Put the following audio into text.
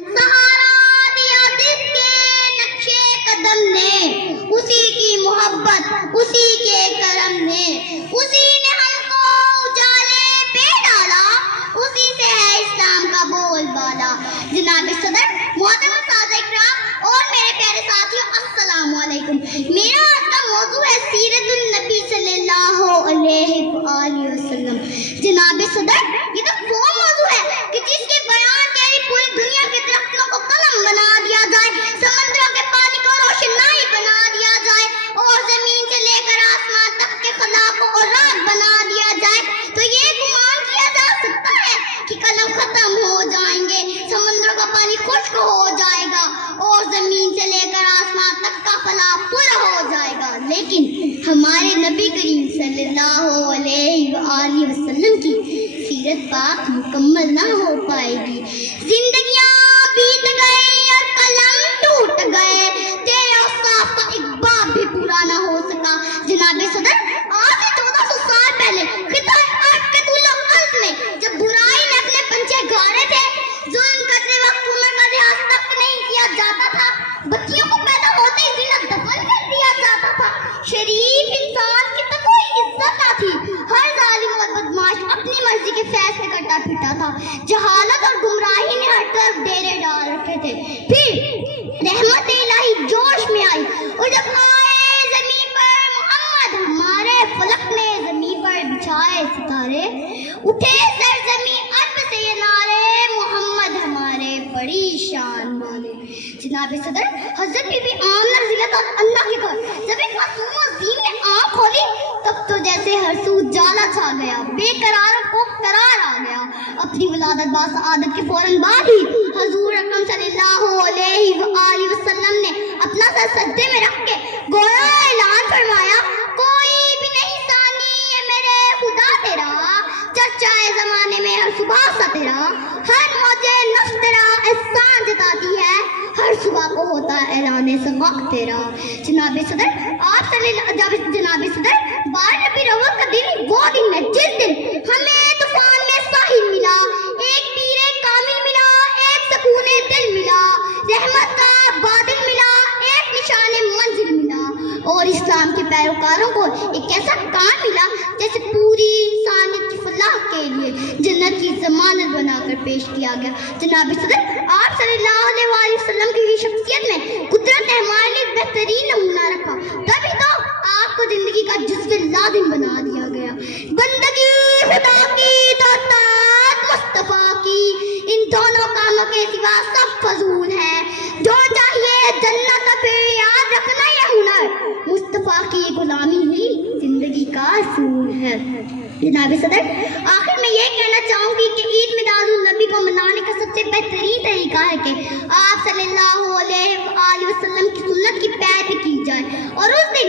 सहारा दिया जिसके नक्शे कदम ने, उसी की मोहब्बत उसी के करम ने, उसी ने हमको उजाले पे डाला, उसी से है इस्लाम का बोलबाला। जनाब सदर, मोहतरम साथ इकराम और मेरे प्यारे साथियों, अस्सलाम वालेकुम। मेरा आज का मौजू है सीरतुन नबी सल्लल्लाहु अलैहि वसल्लम। जनाब सदर, ये तो वो मौजू है कि जिसके बयान के लिए पूरी दुनिया के दरख्तों को कलम बना दिया जाए, समंदरों के पानी को रोशनाई बना दिया जाए और जमीन से लेकर आसमान तक के खला को और रात बना दिया जाए, तो ये गुमान किया जा सकता है कि कलम खत्म हो जाएंगे, समंदरों का पानी खुश्क हो जाएगा और जमीन से लेकर आसमान तक का फला पुर हो जाएगा। लेकिन हमारे नबी करीम सल्लल्लाहु अलैहि वसल्लम की सीरत पाक मुकम्मल ना हो पाएगी। जिंदगियां बीत गए और कलम टूट गए, तेरे औसाफ का एक बाब भी पूरा ना हो सका। जनाब सदर, आज से 1400 साल पहले खिता में जब बुराई ने अपने पंचे गाड़े थे, जुल्म करते वक्त उम्र का लिहाज तक नहीं किया जाता था, बच्चियों को पैदा होते ही जिन्हें दफन कर दिया जाता था, शरीफ इंसान की तो कोई इज्जत ना थी, हर जालिम और बदमाश अपनी मर्जी के फैसले करता फिरता था, जहालत और गुमराही ने हर तरफ डेरे डाल रखे थे। फिर रहमत इलाही जोश में आई और जब आए जमीन पर मोहम्मद, हमारे फलक ने जमीन पर बिछाए सितारे, उठे सरजमीन अर्ब से ये नारे, मोहम्मद हमारे बड़ी शान वाले। जनाब सदर, हजरत बीबी आमना रज़ियल्लाहु अन्हा अल्लाह के घर जब एक मासूम अज़ीम ने आँख खोली, तब तो जैसे हर सू जाला छा गया, बेकरारों को करार आ गया। अपनी विलादत बासआदत के फौरन बाद ही हजूर अकरम सल्लल्लाहु अलैहि वसल्लम ने अपना सर सज्जे में रख के गोया ऐलान फरमाया, कोई भी नहीं सानी ये मेरे खुदा तेरा, चर्चा है जमाने में हर सुबह सा तेरा, हर मौजे नफ्स तेरा एहसान जताती है, हर सुबह को होता है ऐलान सबक तेरा। जनाब सदर, जनाब सदर, 12 रबीउल अव्वल का दिन वो दिन है जिस दिन हमें तूफान में साहिल मिला, एक पीरे कामिल मिला, एक सकूने दिल मिला, रहमत का बादल मिला, एक निशाने मंजिल मिला और इस्लाम के पैरोकारों को एक ऐसा काम मिला जैसे पूरी इंसानियत की फलाह के लिए जन्नत की जमानत बनाकर पेश किया गया। जनाब सदर, आप सल्लल्लाहु अलैहि वसल्लम की शख्सियत में कुदरत ने हमारे लिए बेहतरीन नमूना रखा, तभी तो आपको जिंदगी का जुज़्व लाज़िम बना दिया गया। बंदगी खुदा की तो ताअत मुस्तफा की, इन दोनों कामों के सिवा सब फजूल है, जो चाहिए जन्नत फिर याद रखना ये हुनर, मुस्तफा की गुलामी ही जिंदगी का असूल है। जनाब सदर, आखिर में ये कहना चाहूँगी कि ईद मिलादुन नबी को मनाने का सबसे बेहतरीन तरीका है कि आप सल्लल्लाहु अलैहि वसल्लम की सुन्नत की पैरवी की जाए और उस दिन